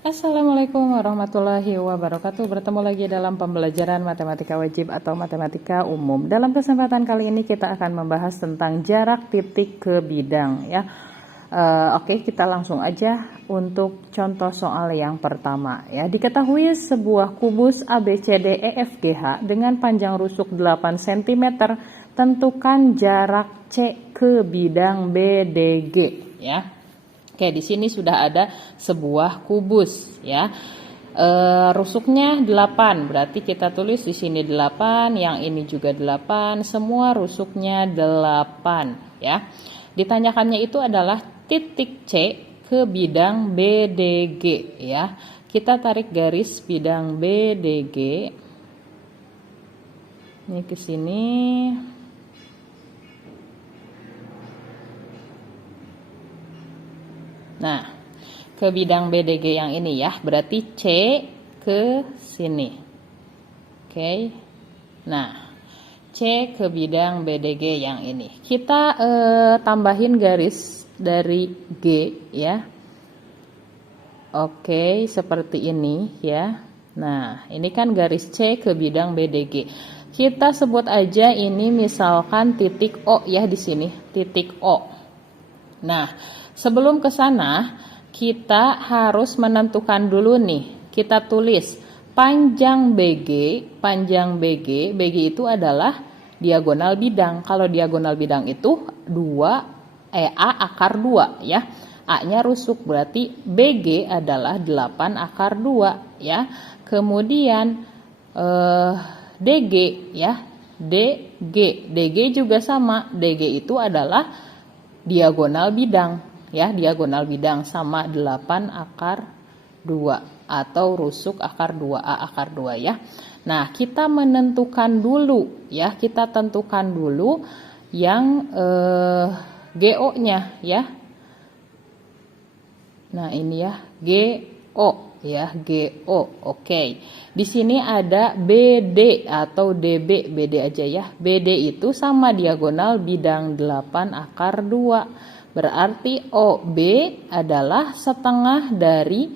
Assalamualaikum warahmatullahi wabarakatuh. Bertemu lagi dalam pembelajaran matematika wajib atau matematika umum. Dalam kesempatan kali ini kita akan membahas tentang jarak titik ke bidang ya. Oke, kita langsung aja untuk contoh soal yang pertama ya. Diketahui sebuah kubus ABCDEFGH dengan panjang rusuk 8 cm, tentukan jarak C ke bidang BDG ya. Oke, di sini sudah ada sebuah kubus ya. Rusuknya 8, berarti kita tulis di sini 8, yang ini juga 8, semua rusuknya 8 ya. Ditanyakannya itu adalah titik C ke bidang BDG ya. Kita tarik garis bidang BDG. Ini ke sini. Nah, ke bidang BDG yang ini ya, berarti C ke sini. Oke. Nah, C ke bidang BDG yang ini. Kita tambahin garis dari G ya. Oke, seperti ini ya. Nah, ini kan garis C ke bidang BDG. Kita sebut aja ini misalkan titik O ya di sini, titik O. Nah, sebelum ke sana, kita harus menentukan dulu nih. Kita tulis panjang BG, BG itu adalah diagonal bidang. Kalau diagonal bidang itu A akar 2 ya. A-nya rusuk, berarti BG adalah 8 akar 2 ya. Kemudian DG ya. DG juga sama. DG itu adalah diagonal bidang ya, diagonal bidang sama 8 akar 2 atau rusuk akar 2A akar 2 ya. Nah, kita menentukan dulu ya, kita tentukan dulu yang GO-nya ya. Nah, ini ya, GO ya, GO. Oke. Di sini ada BD atau DB, BD aja ya. BD itu sama diagonal bidang 8 akar 2. Berarti OB adalah setengah dari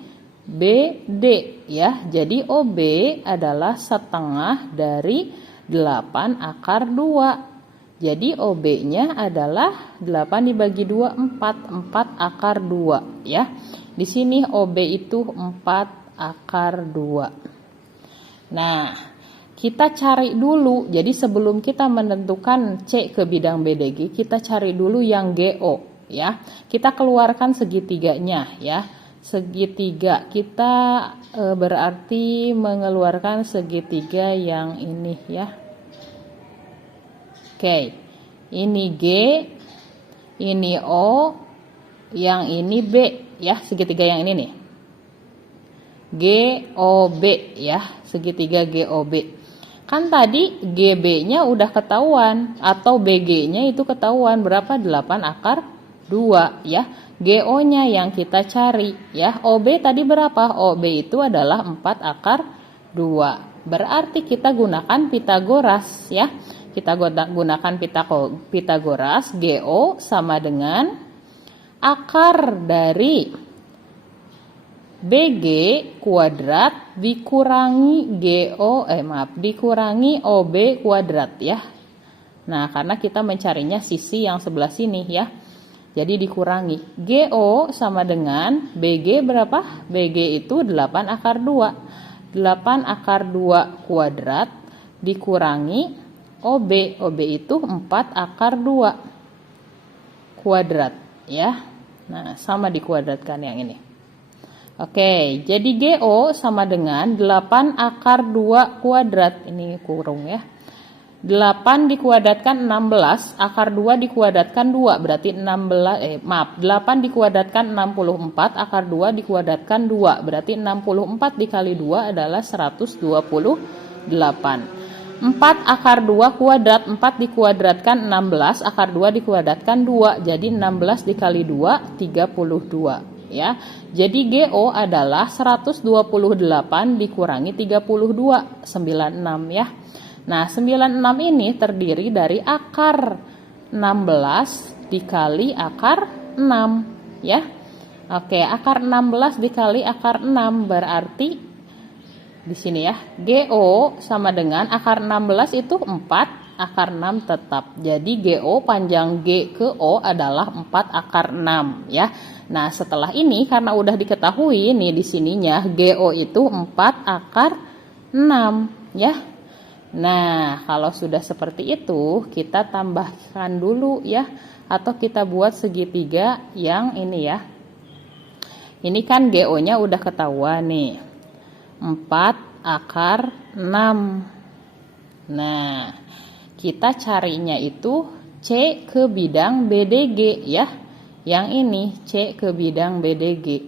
BD ya. Jadi OB adalah setengah dari 8 akar 2. Jadi OB-nya adalah 8 dibagi 2, 4 akar 2 ya. Di sini OB itu 4 akar 2. Nah, kita cari dulu. Jadi sebelum kita menentukan C ke bidang BDG, kita cari dulu yang GO ya. Kita keluarkan segitiganya ya. Segitiga kita berarti mengeluarkan segitiga yang ini ya. Oke. Ini G, ini O, yang ini B ya, segitiga yang ini nih. GOB ya, segitiga GOB. Kan tadi GB-nya udah ketahuan atau BG-nya itu ketahuan berapa? 8 akar 2 ya. GO-nya yang kita cari ya. OB tadi berapa? OB itu adalah 4 akar 2. Berarti kita gunakan Pitagoras ya. Kita gunakan Pitagoras. GO sama dengan akar dari BG kuadrat dikurangi dikurangi OB kuadrat ya. Nah, karena kita mencarinya sisi yang sebelah sini ya. Jadi dikurangi. GO sama dengan BG berapa? BG itu 8 akar 2. 8 akar 2 kuadrat dikurangi OB. OB itu 4 akar 2 kuadrat ya. Nah, sama dikuadratkan yang ini. Oke, jadi GO sama dengan 8 akar 2 kuadrat. Ini kurung ya. 8 dikuadratkan 16, akar 2 dikuadratkan 2, berarti 8 dikuadratkan 64, akar 2 dikuadratkan 2, berarti 64 dikali 2 adalah 128. 4 akar 2 kuadrat, 4 dikuadratkan 16, akar 2 dikuadratkan 2, jadi 16 dikali 2, 32. Ya, jadi GO adalah 128 dikurangi 32, 96 ya. Nah, 96 ini terdiri dari akar 16 dikali akar 6 ya. Oke, akar 16 dikali akar 6 berarti di sini ya, GO sama dengan akar 16 itu 4, akar 6 tetap. Jadi GO panjang G ke O adalah 4 akar 6 ya. Nah, setelah ini karena udah diketahui nih di sininya GO itu 4 akar 6 ya. Nah, kalau sudah seperti itu, kita tambahkan dulu ya, atau kita buat segitiga yang ini ya. Ini kan GO-nya udah ketahuan nih. 4 akar 6. Nah, kita carinya itu C ke bidang BDG ya. Yang ini C ke bidang BDG.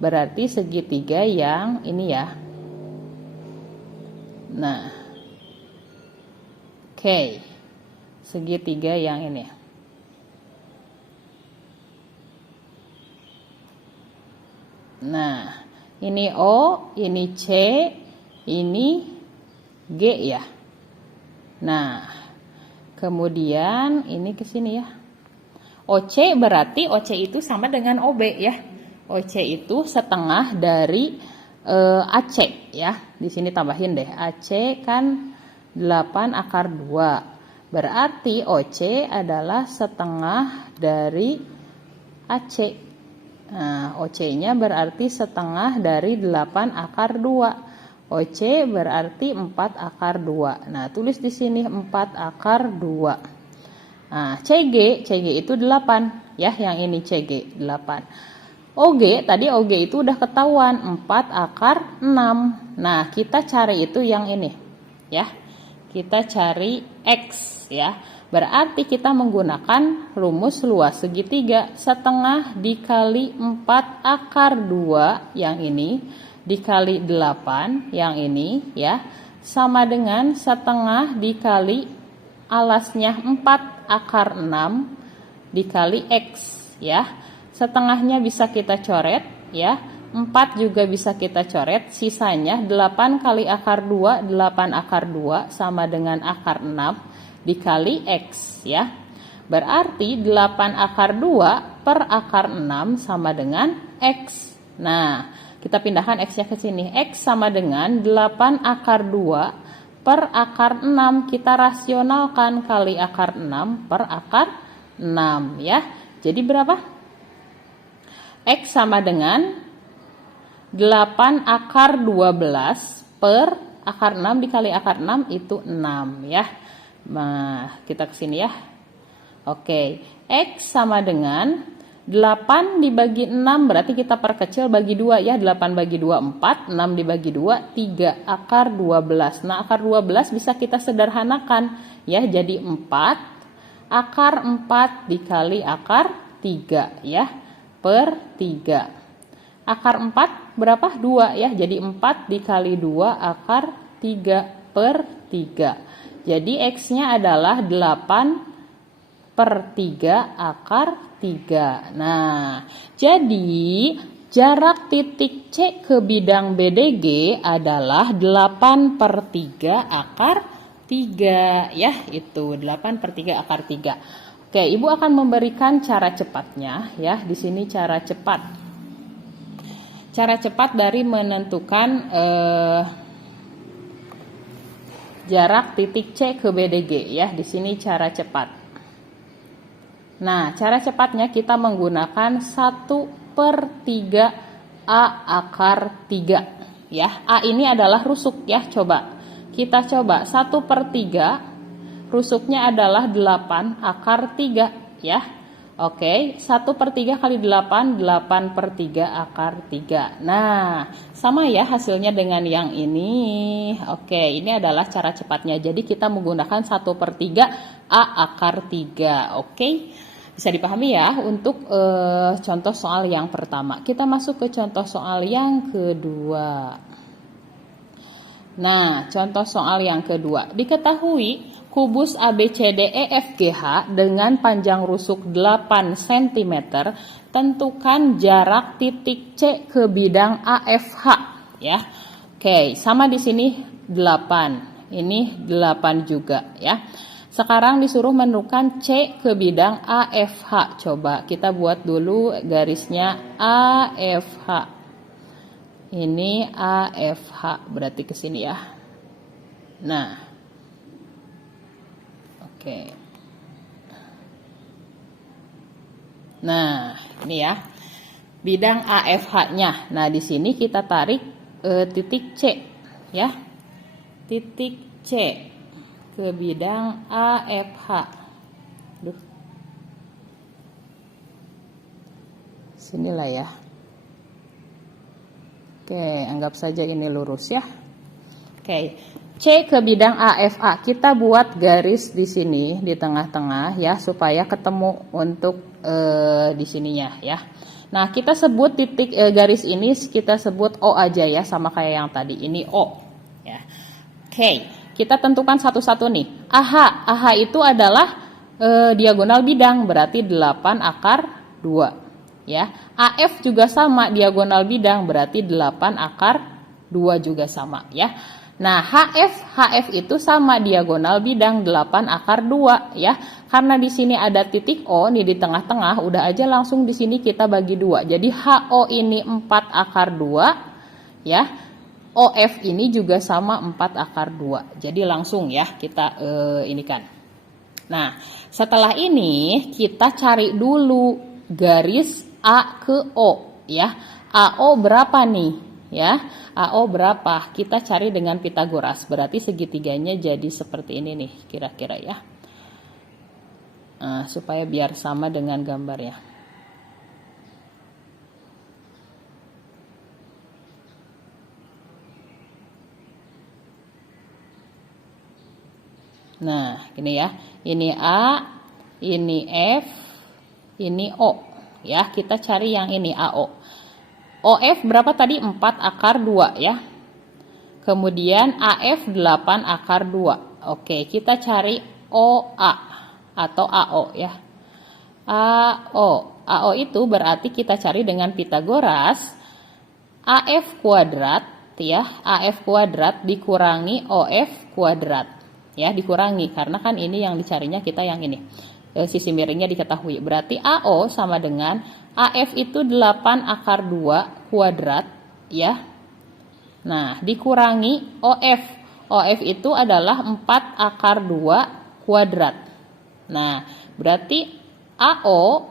Berarti segitiga yang ini ya. Nah, oke. Segitiga yang ini. Nah, ini O, ini C, ini G ya. Nah, kemudian ini ke sini ya. OC berarti OC itu sama dengan OB ya. OC itu setengah dari AC ya. Di sini tambahin deh. AC kan 8 akar 2. Berarti OC adalah setengah dari AC. Nah, OC-nya berarti setengah dari 8 akar 2. OC berarti 4 akar 2. Nah, tulis di sini 4 akar 2. Nah, CG itu 8 ya, yang ini CG 8. OG, tadi OG itu udah ketahuan 4 akar 6. Nah, kita cari itu yang ini ya. Kita cari X ya. Berarti kita menggunakan rumus luas segitiga, setengah dikali 4 akar 2 yang ini dikali 8 yang ini ya, sama dengan setengah dikali alasnya 4 akar 6 dikali X ya. Setengahnya bisa kita coret ya, 4 juga bisa kita coret, sisanya 8 kali akar 2, 8 akar 2 sama dengan akar 6 dikali X ya. Berarti 8 akar 2 per akar 6 sama dengan X. Nah, kita pindahkan X-nya ke sini. X sama dengan 8 akar 2 per akar 6. Kita rasionalkan kali akar 6 per akar 6 ya. Jadi berapa? X sama dengan 8 akar 12 per akar 6 dikali akar 6 itu 6 ya. Nah, kita ke sini ya. Oke, X sama dengan 8 dibagi 6, berarti kita perkecil bagi 2 ya. 8 bagi 2, 4, 6 dibagi 2, 3, akar 12. Nah, akar 12 bisa kita sederhanakan ya, jadi 4, akar 4 dikali akar 3 ya, per 3. Akar 4 berapa? 2 ya, jadi 4 dikali 2 akar 3 per 3. Jadi X-nya adalah 8 per 3 akar 3. Nah, jadi jarak titik C ke bidang BDG adalah 8 per 3 akar 3. Ya, itu 8 per 3 akar 3. Oke, Ibu akan memberikan cara cepatnya ya. Di sini cara cepat. Cara cepat dari menentukan jarak titik C ke BDG ya. Di sini cara cepat. Nah, cara cepatnya kita menggunakan 1 per 3 A akar 3 ya. A ini adalah rusuk ya. Coba kita coba 1 per 3 rusuknya adalah 8 akar 3 ya. Oke, 1 per 3 kali 8, 8 per 3 akar 3. Nah, sama ya hasilnya dengan yang ini. Oke, ini adalah cara cepatnya. Jadi kita menggunakan 1 per 3 A akar 3. Oke, bisa dipahami ya untuk contoh soal yang pertama. Kita masuk ke contoh soal yang kedua. Nah, contoh soal yang kedua. Diketahui kubus ABCDEFGH dengan panjang rusuk 8 cm, tentukan jarak titik C ke bidang AFH ya. Oke, sama di sini 8. Ini 8 juga ya. Sekarang disuruh menentukan C ke bidang AFH. Coba kita buat dulu garisnya AFH. Ini AFH, berarti ke sini ya. Nah, oke. Nah, ini ya. Bidang AFH-nya. Nah, di sini kita tarik titik C ya. Titik C ke bidang AFH. Duh. Sinilah ya. Oke, anggap saja ini lurus ya. Oke. C ke bidang AFA, kita buat garis di sini di tengah-tengah ya supaya ketemu untuk di sininya ya. Nah, kita sebut titik garis ini kita sebut O aja ya, sama kayak yang tadi. Ini O ya. Oke, kita tentukan satu-satu nih. AH itu adalah diagonal bidang, berarti 8 akar 2 ya. AF juga sama, diagonal bidang, berarti 8 akar 2 juga sama ya. Nah, HF itu sama, diagonal bidang, 8 akar 2 ya. Karena di sini ada titik O nih di tengah-tengah, udah aja langsung di sini kita bagi 2. Jadi HO ini 4 akar 2 ya. OF ini juga sama 4 akar 2. Jadi langsung ya kita ini kan. Nah, setelah ini kita cari dulu garis A ke O ya. AO berapa nih? Ya, AO berapa? Kita cari dengan Pitagoras. Berarti segitiganya jadi seperti ini nih, kira-kira ya. Nah, supaya biar sama dengan gambarnya. Nah, gini ya. Ini A, ini F, ini O. Ya, kita cari yang ini AO. OF berapa tadi? 4 akar 2 ya. Kemudian AF 8 akar 2. Oke, kita cari OA atau AO ya. AO itu berarti kita cari dengan Pitagoras. AF kuadrat ya. AF kuadrat dikurangi OF kuadrat. Ya, dikurangi karena kan ini yang dicarinya kita yang ini. Sisi miringnya diketahui. Berarti AO sama dengan AF itu 8 akar 2 kuadrat ya. Nah, dikurangi OF. OF itu adalah 4 akar 2 kuadrat. Nah, berarti AO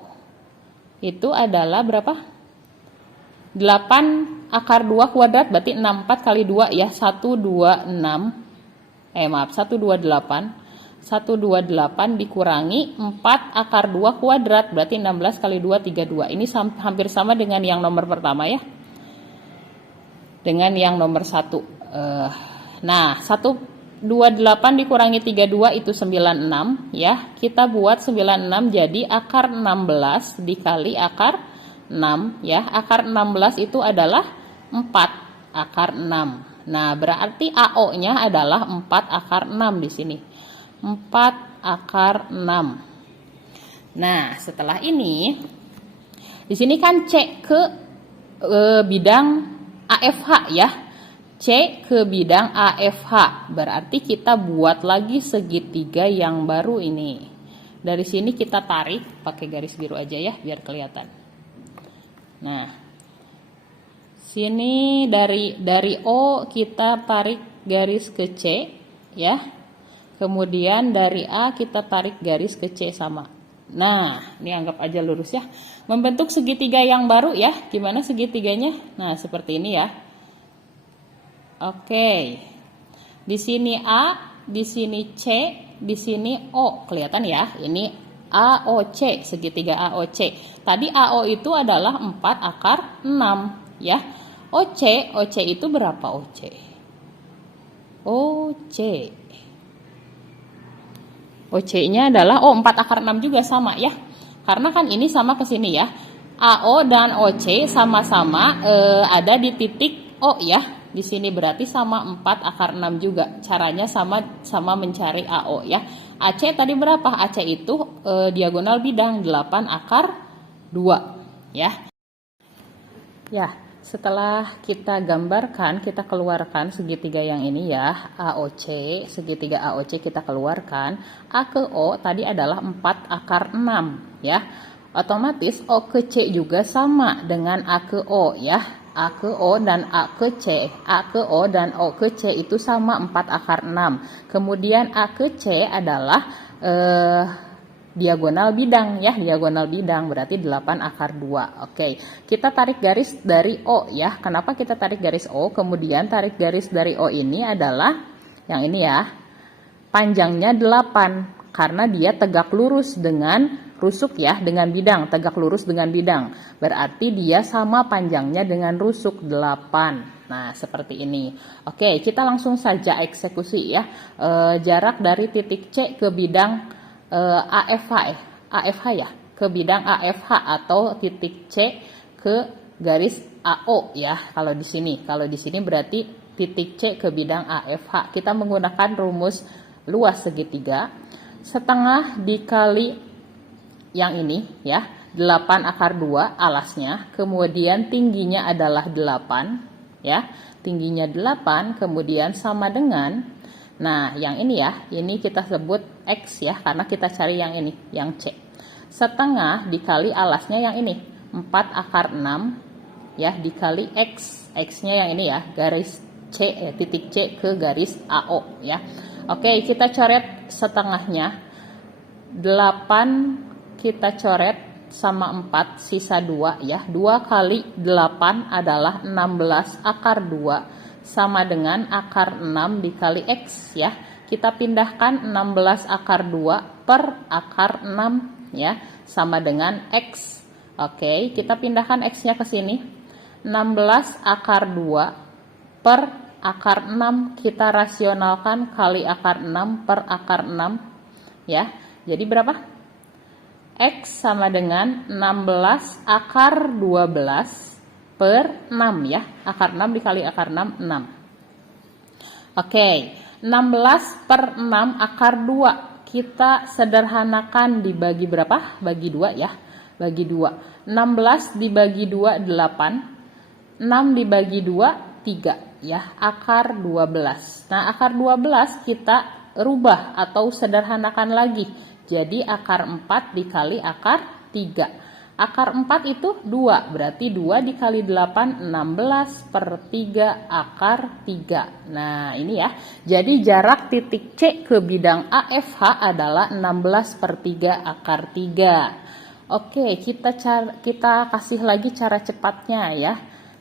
itu adalah berapa? 8 akar 2 kuadrat berarti 64 kali 2 ya. 128. 128 dikurangi 4 akar 2 kuadrat berarti 16 kali 2 32. Ini hampir sama dengan yang nomor pertama ya. Dengan yang nomor 1. Nah, 128 dikurangi 32 itu 96 ya. Kita buat 96 jadi akar 16 dikali akar 6 ya. Akar 16 itu adalah 4 akar 6. Nah, berarti AO-nya adalah 4 akar 6 di sini. 4 akar 6. Nah, setelah ini di sini kan C ke bidang AFH ya. C ke bidang AFH. Berarti kita buat lagi segitiga yang baru ini. Dari sini kita tarik pakai garis biru aja ya biar kelihatan. Nah, sini dari O kita tarik garis ke C ya. Kemudian dari A kita tarik garis ke C sama. Nah, ini anggap aja lurus ya. Membentuk segitiga yang baru ya. Gimana segitiganya? Nah, seperti ini ya. Oke. Di sini A, di sini C, di sini O. Kelihatan ya? Ini AOC, segitiga AOC. Tadi AO itu adalah 4 akar 6 ya. OC itu berapa OC? OC-nya adalah 4 akar 6 juga sama ya. Karena kan ini sama ke sini ya. AO dan OC sama-sama ada di titik O ya. Di sini berarti sama 4 akar 6 juga. Caranya sama mencari AO ya. AC tadi berapa? AC itu diagonal bidang 8 akar 2 ya. Ya, Setelah kita gambarkan, kita keluarkan segitiga yang ini ya, AOC, segitiga AOC kita keluarkan. A ke O tadi adalah 4 akar 6 ya. Otomatis O ke C juga sama dengan A ke O ya. A ke O dan A ke C. A ke O dan O ke C itu sama 4 akar 6. Kemudian A ke C adalah diagonal bidang ya, diagonal bidang berarti 8 akar 2. Oke, kita tarik garis dari O ya. Kenapa kita tarik garis O? Kemudian tarik garis dari O ini adalah yang ini ya. Panjangnya 8 karena dia tegak lurus dengan rusuk ya, dengan bidang, tegak lurus dengan bidang. Berarti dia sama panjangnya dengan rusuk 8. Nah, seperti ini. Oke, kita langsung saja eksekusi ya. Jarak dari titik C ke bidang AFH ya, ke bidang AFH atau titik C ke garis AO ya. Kalau di sini berarti titik C ke bidang AFH. Kita menggunakan rumus luas segitiga. Setengah dikali yang ini ya, 8 akar 2 alasnya, kemudian tingginya adalah 8 ya. Tingginya 8 kemudian sama dengan, nah, yang ini ya, ini kita sebut X ya, karena kita cari yang ini, yang C. Setengah dikali alasnya yang ini, 4 akar 6 ya, dikali X. X-nya yang ini ya, garis C, titik C ke garis AO ya. Oke, kita coret setengahnya. 8 kita coret sama 4, sisa 2 ya. 2 kali 8 adalah 16 akar 2. Sama dengan akar 6 dikali X ya. Kita pindahkan 16 akar 2 per akar 6 ya. Sama dengan X. Oke, kita pindahkan X-nya ke sini. 16 akar 2 per akar 6 kita rasionalkan kali akar 6 per akar 6 ya. Jadi berapa? X sama dengan 16 akar 12 per 6 ya. Akar 6 dikali akar 6, 6. Oke, 16 per 6 akar 2. Kita sederhanakan dibagi berapa? Bagi 2 ya. Bagi 2. 16 dibagi 2, 8. 6 dibagi 2, 3 ya. Akar 12. Nah, akar 12 kita rubah atau sederhanakan lagi. Jadi akar 4 dikali akar 3. Akar 4 itu 2, berarti 2 dikali 8, 16 per 3 akar 3. Nah, ini ya. Jadi jarak titik C ke bidang AFH adalah 16 per 3 akar 3. Oke, kita kasih lagi cara cepatnya ya.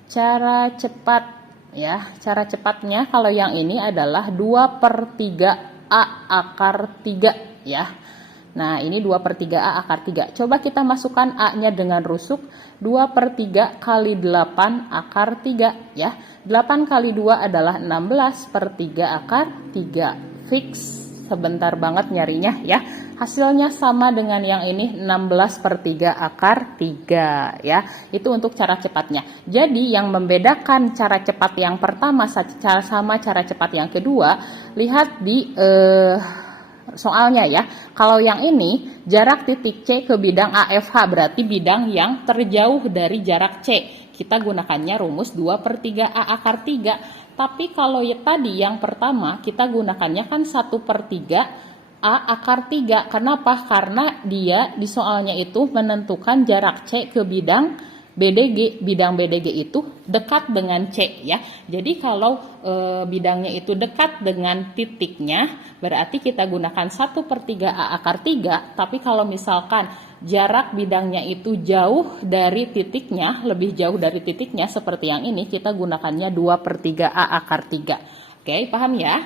Cara cepat ya. Cara cepatnya kalau yang ini adalah 2 per 3 A akar 3 ya. Nah, ini 2 per 3A akar 3. Coba kita masukkan A-nya dengan rusuk. 2 per 3 kali 8 akar 3 ya. 8 kali 2 adalah 16 per 3 akar 3. Fix. Sebentar banget nyarinya ya. Hasilnya sama dengan yang ini, 16 per 3 akar 3 ya. Itu untuk cara cepatnya. Jadi yang membedakan cara cepat yang pertama sama cara cepat yang kedua, lihat di soalnya ya. Kalau yang ini jarak titik C ke bidang AFH berarti bidang yang terjauh dari jarak C. Kita gunakannya rumus 2 per 3A akar 3. Tapi kalau tadi yang pertama kita gunakannya kan 1 per 3A akar 3. Kenapa? Karena dia di soalnya itu menentukan jarak C ke bidang BDG. Bidang BDG itu dekat dengan C ya. Jadi kalau bidangnya itu dekat dengan titiknya, berarti kita gunakan 1 per 3A akar 3. Tapi kalau misalkan jarak bidangnya itu jauh dari titiknya, lebih jauh dari titiknya seperti yang ini, kita gunakannya 2 per 3A akar 3. Oke, paham ya?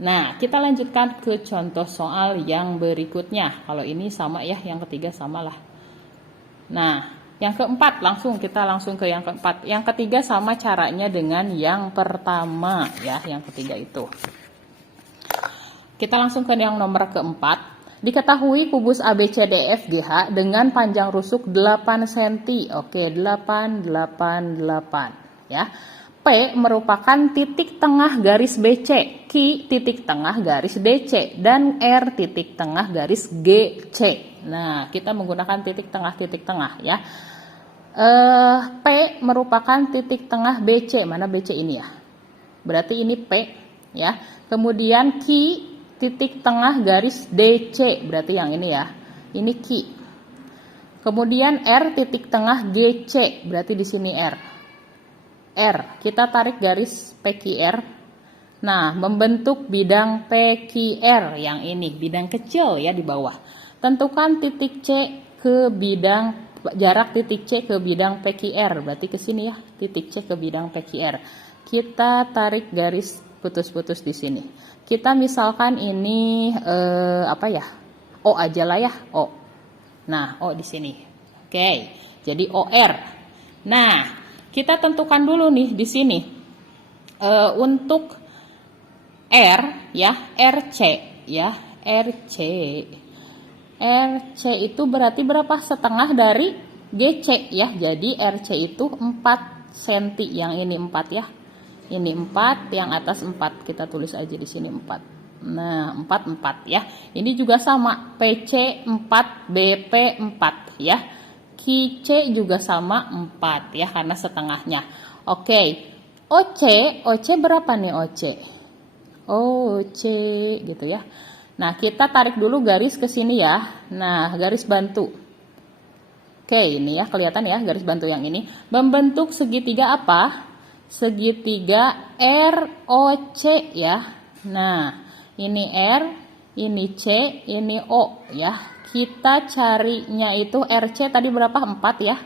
Nah, kita lanjutkan ke contoh soal yang berikutnya. Kalau ini sama ya, yang ketiga samalah. Nah, yang keempat, kita langsung ke yang keempat. Yang ketiga sama caranya dengan yang pertama ya, yang ketiga itu. Kita langsung ke yang nomor keempat. Diketahui kubus ABCDFGH dengan panjang rusuk 8 cm. Oke, 8, 8, 8 ya. P merupakan titik tengah garis BC, Q titik tengah garis DC, dan R titik tengah garis GC. Nah, kita menggunakan titik tengah ya. P merupakan titik tengah BC. Mana BC ini ya? Berarti ini P ya. Kemudian Q titik tengah garis DC. Berarti yang ini ya. Ini Q. Kemudian R titik tengah GC. Berarti di sini R. Kita tarik garis PQR. Nah, membentuk bidang PQR yang ini, bidang kecil ya di bawah. Tentukan titik C ke bidang, jarak titik C ke bidang PQR. Berarti ke sini ya, titik C ke bidang PQR. Kita tarik garis putus-putus di sini. Kita misalkan ini apa ya? O aja lah ya, O. Nah, O di sini. Oke, jadi OR. Nah, kita tentukan dulu nih di sini. Untuk R ya, RC ya, RC itu berarti berapa? Setengah dari GC ya. Jadi RC itu 4 cm, yang ini 4 ya. Ini 4, yang atas 4. Kita tulis aja di sini 4. Nah, 4 ya. Ini juga sama, PC 4, BP 4 ya. QC juga sama 4 ya, karena setengahnya. Oke. OC berapa nih OC? OC gitu ya. Nah, kita tarik dulu garis ke sini ya. Nah, garis bantu. Oke, ini ya kelihatan ya garis bantu yang ini. Membentuk segitiga apa? Segitiga ROC ya. Nah, ini R, ini C, ini O ya. Kita carinya itu RC tadi berapa? 4 ya.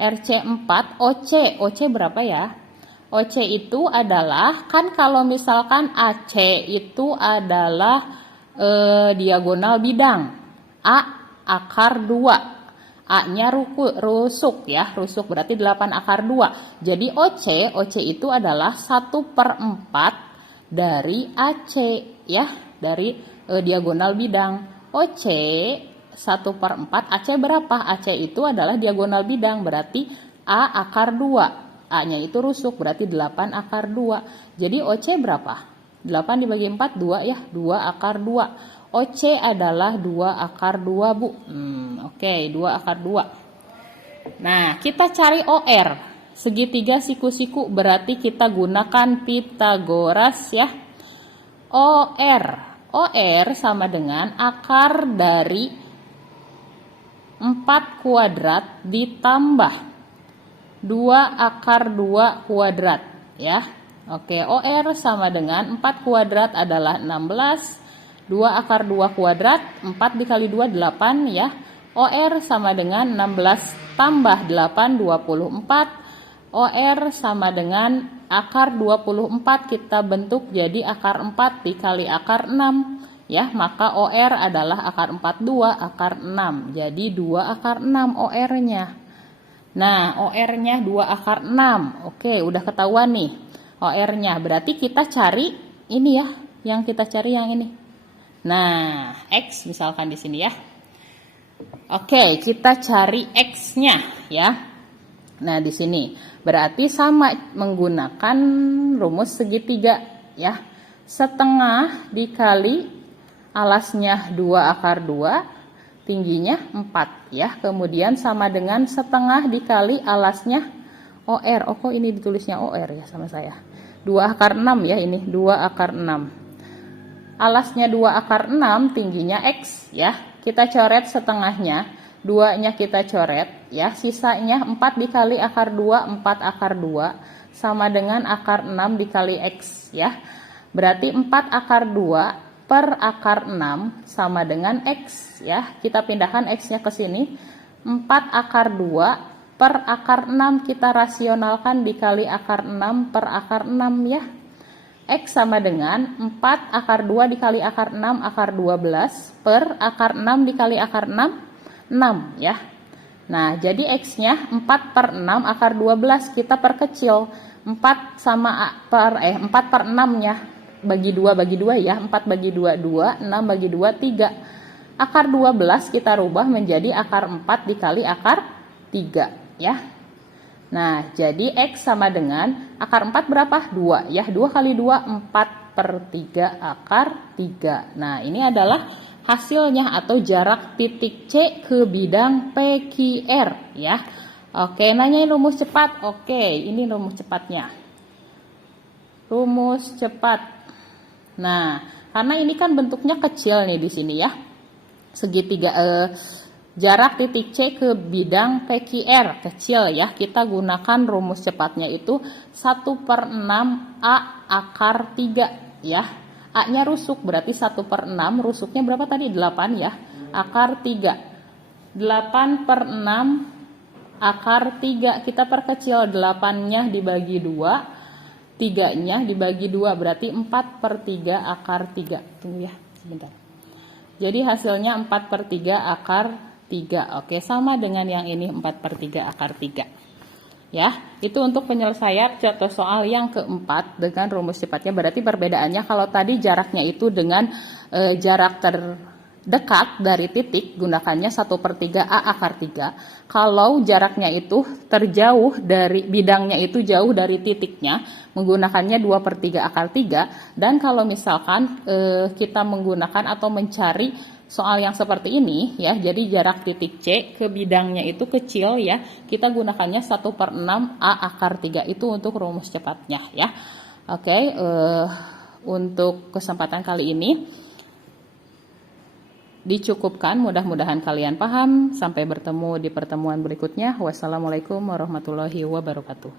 RC 4, OC berapa ya? OC itu adalah, kan kalau misalkan AC itu adalah diagonal bidang. A akar 2. A-nya rusuk ya, rusuk berarti 8 akar 2. Jadi OC itu adalah 1/4 dari AC ya, dari diagonal bidang. OC 1/4, AC berapa? AC itu adalah diagonal bidang, berarti A akar 2. A-nya itu rusuk, berarti 8 akar 2. Jadi OC berapa? 8 dibagi 4, 2 ya. 2 akar 2. OC adalah 2 akar 2, Bu. Oke, 2 akar 2. Nah, kita cari OR. Segitiga siku-siku, berarti kita gunakan Pitagoras ya. OR sama dengan akar dari 4 kuadrat ditambah 2 akar 2 kuadrat ya. Oke, OR sama dengan 4 kuadrat adalah 16, 2 akar 2 kuadrat, 4 dikali 2 8 ya. OR sama dengan 16 tambah 8 24. OR sama dengan akar 24 kita bentuk jadi akar 4 dikali akar 6 ya. Maka OR adalah akar 4 2 akar 6. Jadi 2 akar 6 OR-nya. Nah, OR-nya 2 akar 6. Oke, udah ketahuan nih OR-nya. Berarti kita cari ini ya, yang kita cari yang ini. Nah, X misalkan di sini ya. Oke, kita cari X-nya ya. Nah, di sini berarti sama menggunakan rumus segitiga ya. Setengah dikali alasnya 2 akar 2, tingginya 4 ya. Kemudian sama dengan setengah dikali alasnya OR. Oh, kok ini ditulisnya OR ya sama saya. 2 akar 6 ya ini, 2 akar 6. Alasnya 2 akar 6, tingginya X ya. Kita coret setengahnya, 2-nya kita coret ya. Sisanya 4 dikali akar 2, 4 akar 2 sama dengan akar 6 dikali X ya. Berarti 4 akar 2 per akar 6 sama dengan X ya. Kita pindahkan X-nya ke sini. 4 akar 2 per akar 6 kita rasionalkan dikali akar 6 per akar 6 ya. X sama dengan 4 akar 2 dikali akar 6 akar 12 per akar 6 dikali akar 6 ya. Nah, jadi X-nya 4 per 6 akar 12 kita perkecil. 4 sama 4 per 6 ya. Bagi 2 ya, 4 bagi 2 2, 6 bagi 2 3. Akar 12 kita rubah menjadi akar 4 dikali akar 3 ya. Nah, jadi X sama dengan akar 4 berapa? 2 ya. 2 kali 2 4/3 akar 3. Nah, ini adalah hasilnya atau jarak titik C ke bidang PQR ya. Oke, nanyain rumus cepat. Oke, ini rumus cepatnya. Rumus cepat. Nah, karena ini kan bentuknya kecil nih di sini ya. Segitiga jarak titik C ke bidang PQR kecil ya. Kita gunakan rumus cepatnya itu 1/6 A akar 3 ya. A-nya rusuk berarti 1/6, rusuknya berapa tadi? 8 ya. Akar 3. 8/6 akar 3, kita perkecil, 8-nya dibagi 2, 3-nya dibagi 2, berarti 4/3 akar 3. Tunggu ya, sebentar. Jadi hasilnya 4/3 akar 3. Oke, sama dengan yang ini 4/3 akar 3. Ya, itu untuk penyelesaian contoh soal yang keempat dengan rumus cepatnya. Berarti perbedaannya kalau tadi jaraknya itu dengan jarak terdekat dari titik, gunakannya 1/3 A akar 3. Kalau jaraknya itu terjauh dari bidangnya itu jauh dari titiknya, menggunakannya 2/3 akar 3. Dan kalau misalkan kita menggunakan atau mencari soal yang seperti ini ya, jadi jarak titik C ke bidangnya itu kecil ya, kita gunakannya 1/6 A akar 3, itu untuk rumus cepatnya ya. Oke, untuk kesempatan kali ini dicukupkan, mudah-mudahan kalian paham. Sampai bertemu di pertemuan berikutnya. Wassalamualaikum warahmatullahi wabarakatuh.